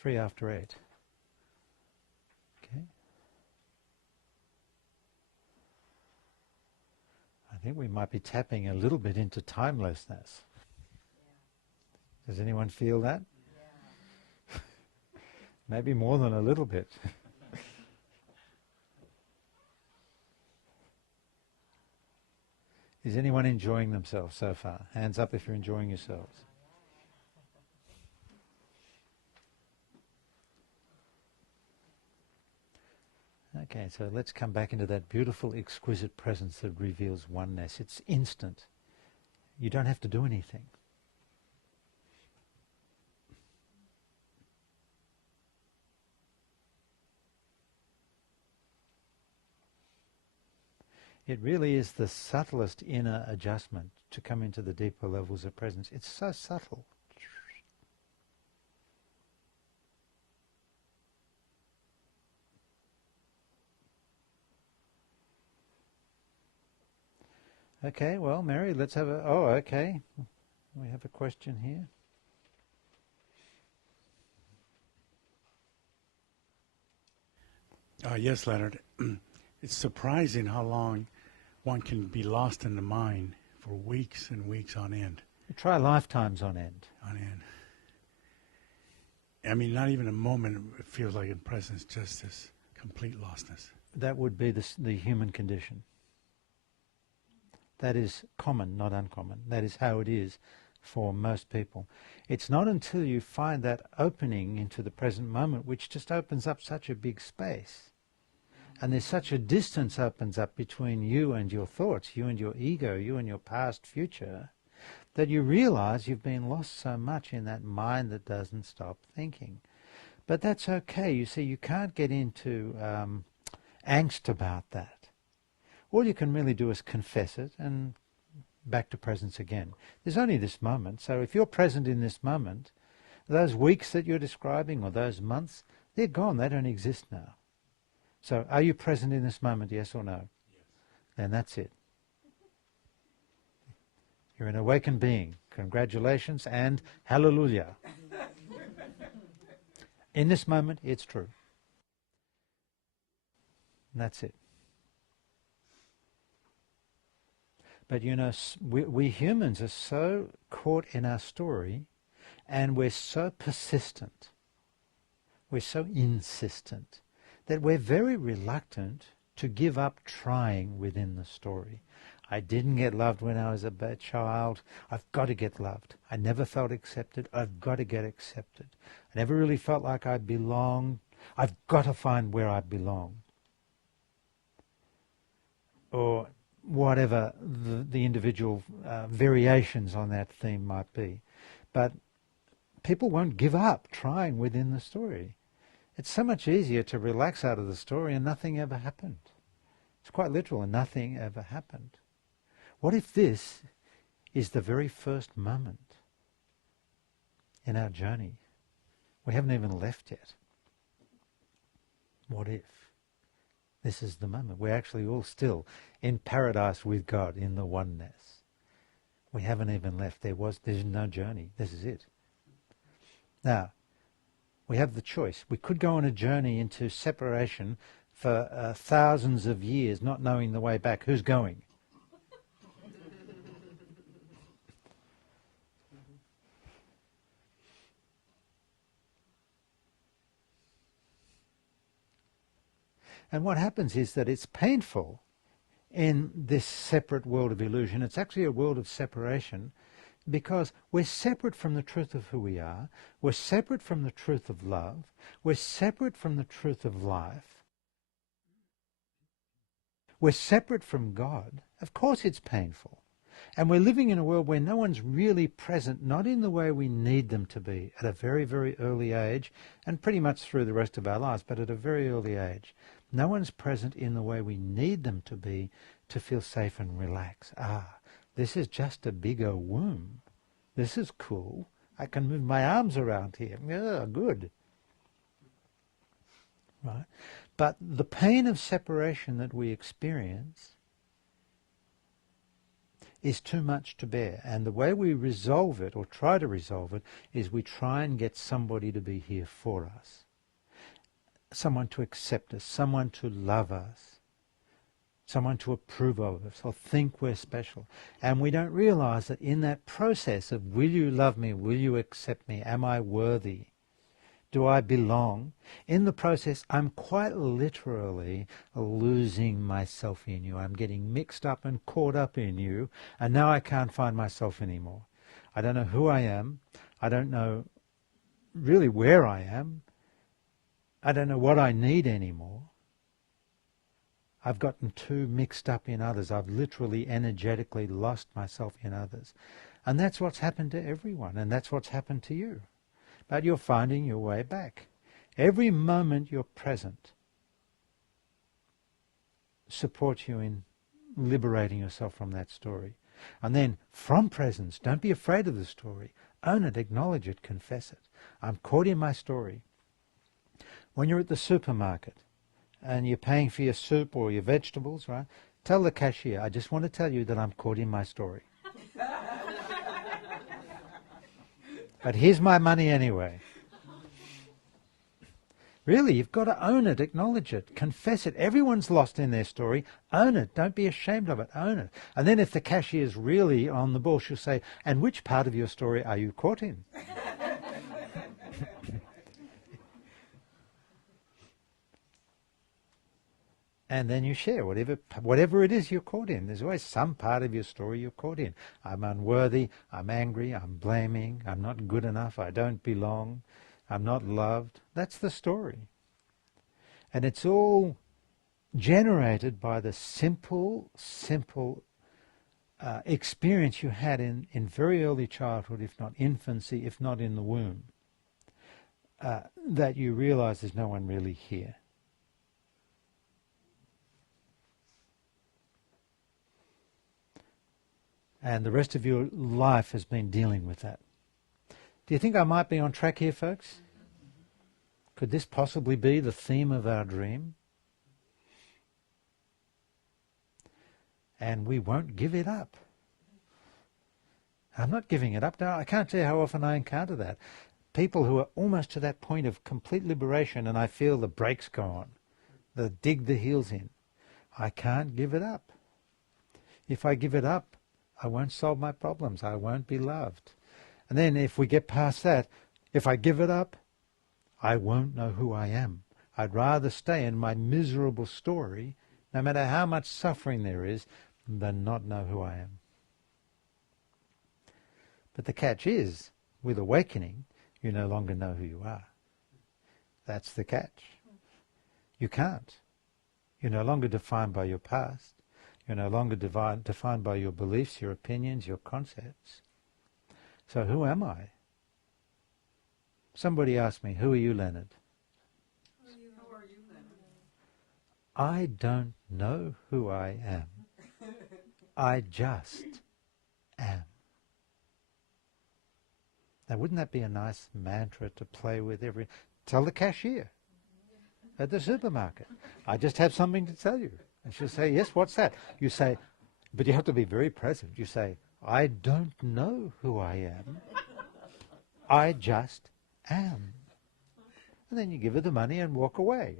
3 after 8. Okay. I think we might be tapping a little bit into timelessness. Does anyone feel that? Yeah. Maybe more than a little bit. Is anyone enjoying themselves so far? Hands up if you're enjoying yourselves. Okay, so let's come back into that beautiful, exquisite presence that reveals oneness. It's instant. You don't have to do anything. It really is the subtlest inner adjustment to come into the deeper levels of presence. It's so subtle. Okay, well, Mary, let's have a... Oh, okay. We have a question here. Yes, Leonard. It's surprising how long one can be lost in the mind for weeks and weeks on end. Try lifetimes on end. On end. I mean, not even a moment it feels like in presence, just this complete lostness. That would be the human condition. That is common, not uncommon. That is how it is for most people. It's not until you find that opening into the present moment, which just opens up such a big space, and there's such a distance opens up between you and your thoughts, you and your ego, you and your past future, that you realize you've been lost so much in that mind that doesn't stop thinking. But that's okay. You see, you can't get into angst about that. All you can really do is confess it and back to presence again. There's only this moment, so if you're present in this moment, those weeks that you're describing or those months, they're gone. They don't exist now. So are you present in this moment, yes or no? Yes. Then that's it. You're an awakened being. Congratulations and hallelujah. In this moment, it's true. And that's it. But you know, we humans are so caught in our story, and we're so persistent, we're so insistent, that we're very reluctant to give up trying within the story. I didn't get loved when I was a bad child. I've got to get loved. I never felt accepted. I've got to get accepted. I never really felt like I belonged. I've got to find where I belong. Or whatever the individual variations on that theme might be. But people won't give up trying within the story. It's so much easier to relax out of the story and nothing ever happened. It's quite literal, and nothing ever happened. What if this is the very first moment in our journey? We haven't even left yet. What if this is the moment? We're actually all still in paradise with God, in the oneness. We haven't even left. There's no journey. This is it. Now, we have the choice. We could go on a journey into separation for thousands of years, not knowing the way back. Who's going? And what happens is that it's painful in this separate world of illusion. It's actually a world of separation, because we're separate from the truth of who we are. We're separate from the truth of love. We're separate from the truth of life. We're separate from God. Of course it's painful. And we're living in a world where no one's really present, not in the way we need them to be, at a very, very early age, and pretty much through the rest of our lives, but at a very early age. No one's present in the way we need them to be to feel safe and relax. This is just a bigger womb. This is cool. I can move my arms around here. Yeah, good. Right? But the pain of separation that we experience is too much to bear. And the way we resolve it, or try to resolve it, is we try and get somebody to be here for us. Someone to accept us, someone to love us, someone to approve of us or think we're special. And we don't realize that in that process of will you love me, will you accept me, am I worthy, do I belong? In the process, I'm quite literally losing myself in you. I'm getting mixed up and caught up in you, and now I can't find myself anymore. I don't know who I am. I don't know really where I am. I don't know what I need anymore. I've gotten too mixed up in others. I've literally energetically lost myself in others. And that's what's happened to everyone, and that's what's happened to you. But you're finding your way back. Every moment you're present supports you in liberating yourself from that story. And then from presence, don't be afraid of the story. Own it, acknowledge it, confess it. I'm caught in my story. When you're at the supermarket and you're paying for your soup or your vegetables, right? Tell the cashier, I just want to tell you that I'm caught in my story. But here's my money anyway. Really, you've got to own it, acknowledge it, confess it. Everyone's lost in their story. Own it. Don't be ashamed of it. Own it. And then if the cashier's really on the ball, she'll say, and which part of your story are you caught in? And then you share whatever it is you're caught in. There's always some part of your story you're caught in. I'm unworthy, I'm angry, I'm blaming, I'm not good enough, I don't belong, I'm not loved. That's the story. And it's all generated by the simple experience you had in very early childhood, if not infancy, if not in the womb, that you realize there's no one really here. And the rest of your life has been dealing with that. Do you think I might be on track here, folks? Could this possibly be the theme of our dream? And we won't give it up. I'm not giving it up now. I can't tell you how often I encounter that. People who are almost to that point of complete liberation, and I feel the brakes go on. They dig the heels in. I can't give it up. If I give it up, I won't solve my problems. I won't be loved. And then if we get past that, if I give it up, I won't know who I am. I'd rather stay in my miserable story, no matter how much suffering there is, than not know who I am. But the catch is, with awakening, you no longer know who you are. That's the catch. You can't. You're no longer defined by your past. You're no longer defined by your beliefs, your opinions, your concepts. So who am I? Somebody asked me, who are you, Leonard? Who are you, Leonard? I don't know who I am. I just am. Now, wouldn't that be a nice mantra to play with every... Tell the cashier at the supermarket, I just have something to tell you. And she'll say, yes, what's that? You say, but you have to be very present. You say, I don't know who I am. I just am. And then you give her the money and walk away.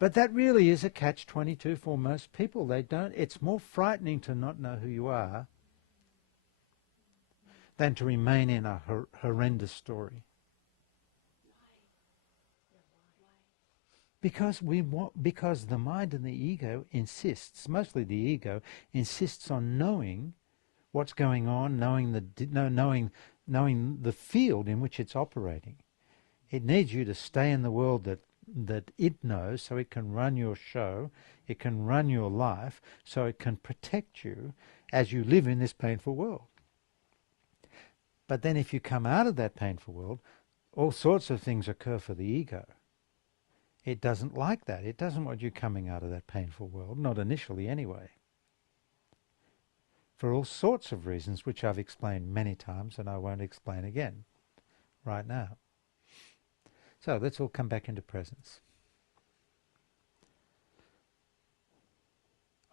But that really is a catch-22 for most people. They don't. It's more frightening to not know who you are than to remain in a horrendous story. Because the mind and the ego insists, mostly the ego, insists on knowing what's going on, knowing the field in which it's operating. It needs you to stay in the world that it knows, so it can run your show, it can run your life, so it can protect you as you live in this painful world. But then if you come out of that painful world, all sorts of things occur for the ego. It doesn't like that. It doesn't want you coming out of that painful world, not initially anyway. For all sorts of reasons, which I've explained many times and I won't explain again right now. So let's all come back into presence.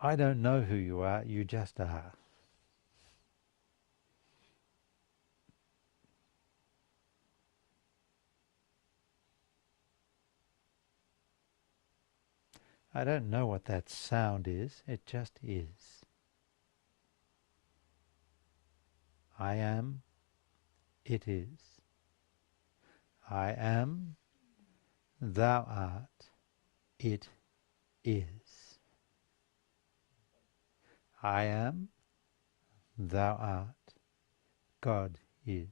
I don't know who you are, you just are. I don't know what that sound is, it just is. I am, it is. I am, thou art, it is. I am, thou art, God is.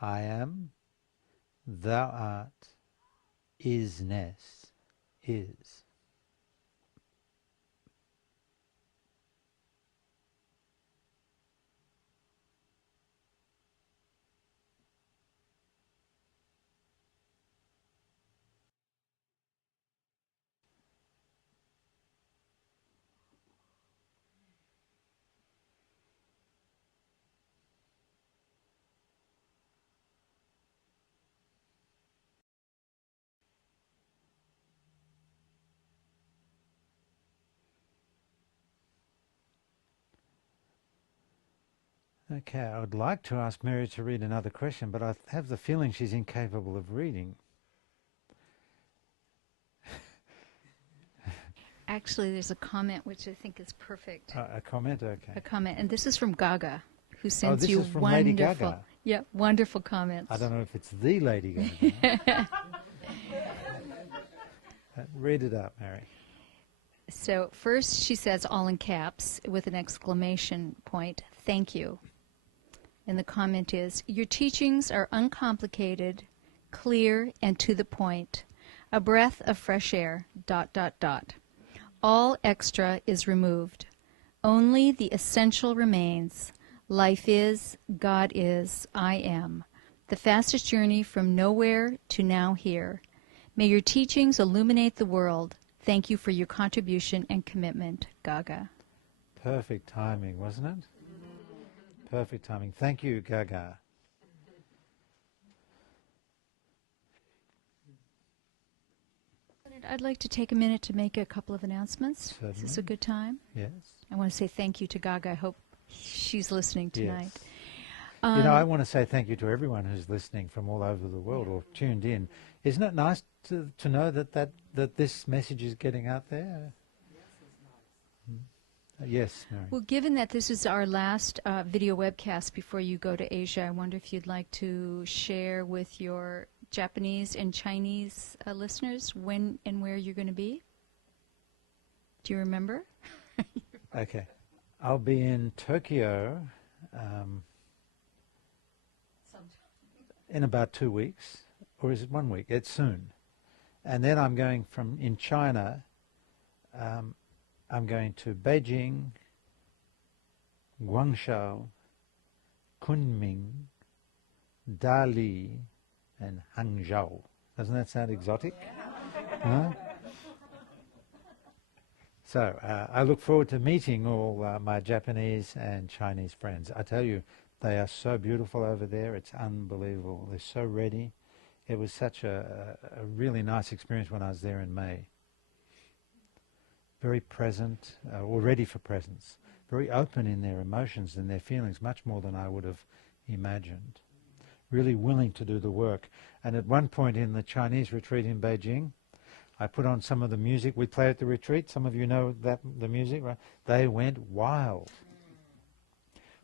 I am, thou art, isness, is. Okay, I would like to ask Mary to read another question, but I have the feeling she's incapable of reading. Actually, there's a comment which I think is perfect. A comment, okay. A comment, and this is from Gaga, who sends this you is from wonderful, Lady Gaga. Yeah, wonderful comments. I don't know if it's the Lady Gaga. Read it up, Mary. So first she says, all in caps, with an exclamation point, thank you. And the comment is, your teachings are uncomplicated, clear, and to the point. A breath of fresh air, ... All extra is removed. Only the essential remains. Life is, God is, I am. The fastest journey from nowhere to now here. May your teachings illuminate the world. Thank you for your contribution and commitment, Gaga. Perfect timing, wasn't it? Perfect timing. Thank you, Gaga. I'd like to take a minute to make a couple of announcements. Certainly. Is this a good time? Yes. I want to say thank you to Gaga. I hope she's listening tonight. Yes. I want to say thank you to everyone who's listening from all over the world or tuned in. Isn't it nice to know that this message is getting out there? Yes, Mary. Well, given that this is our last video webcast before you go to Asia, I wonder if you'd like to share with your Japanese and Chinese listeners when and where you're going to be? Do you remember? Okay. I'll be in Tokyo in about 2 weeks. Or is it 1 week? It's soon. And then I'm going in China, I'm going to Beijing, Guangzhou, Kunming, Dali, and Hangzhou. Doesn't that sound exotic? No? So I look forward to meeting all my Japanese and Chinese friends. I tell you, they are so beautiful over there. It's unbelievable. They're so ready. It was such a really nice experience when I was there in May. Very present, or ready for presence. Very open in their emotions and their feelings, much more than I would have imagined. Really willing to do the work. And at one point in the Chinese retreat in Beijing, I put on some of the music we play at the retreat. Some of you know the music, right? They went wild.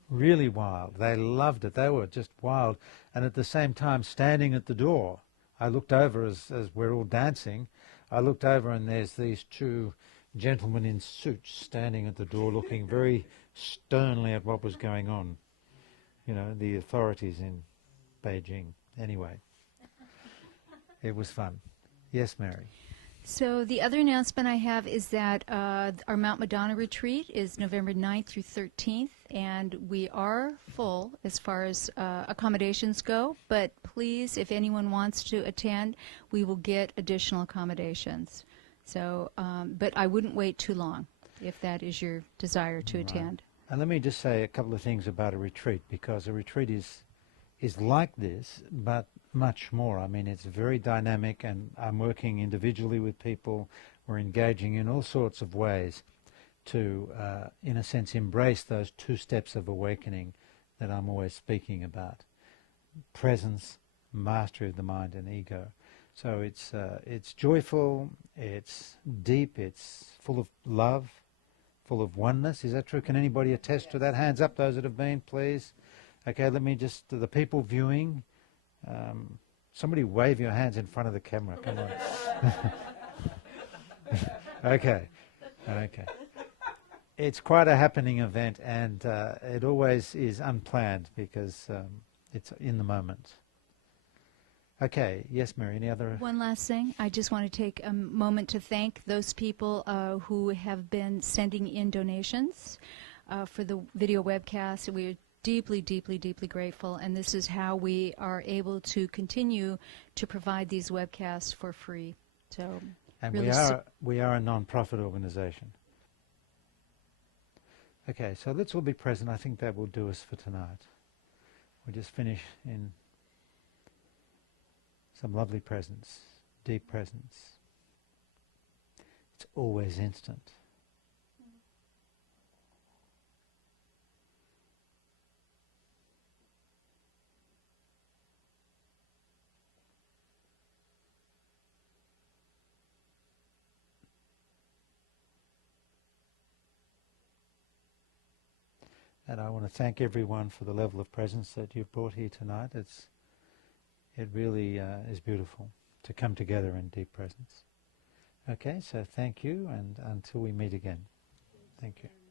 Really wild. They loved it. They were just wild. And at the same time, standing at the door, I looked over as we're all dancing. I looked over and there's these two gentlemen in suits standing at the door looking very sternly at what was going on. You know, the authorities in Beijing. Anyway, it was fun. Yes, Mary. So the other announcement I have is that our Mount Madonna retreat is November 9th through 13th, and we are full as far as accommodations go, but please, if anyone wants to attend, we will get additional accommodations. So, but I wouldn't wait too long if that is your desire to attend. And let me just say a couple of things about a retreat, because a retreat is is like this, but much more. I mean, it's very dynamic, and I'm working individually with people. We're engaging in all sorts of ways to, in a sense, embrace those two steps of awakening that I'm always speaking about. Presence, mastery of the mind and ego. So it's joyful, it's deep, it's full of love, full of oneness. Is that true? Can anybody attest to that? Hands up, those that have been, please. Okay, let me just, the people viewing, somebody wave your hands in front of the camera, come on. Okay. It's quite a happening event, and it always is unplanned because it's in the moment. Okay, yes, Mary, any other? One last thing. I just want to take a moment to thank those people who have been sending in donations for the video webcast. We are deeply, deeply, deeply grateful, and this is how we are able to continue to provide these webcasts for free. So, and really we are a non-profit organization. Okay, so let's all be present. I think that will do us for tonight. We'll just finish in some lovely presence, deep presence. It's always instant. And I want to thank everyone for the level of presence that you've brought here tonight. It really is beautiful to come together in deep presence. Okay, so thank you, and until we meet again. Thank you.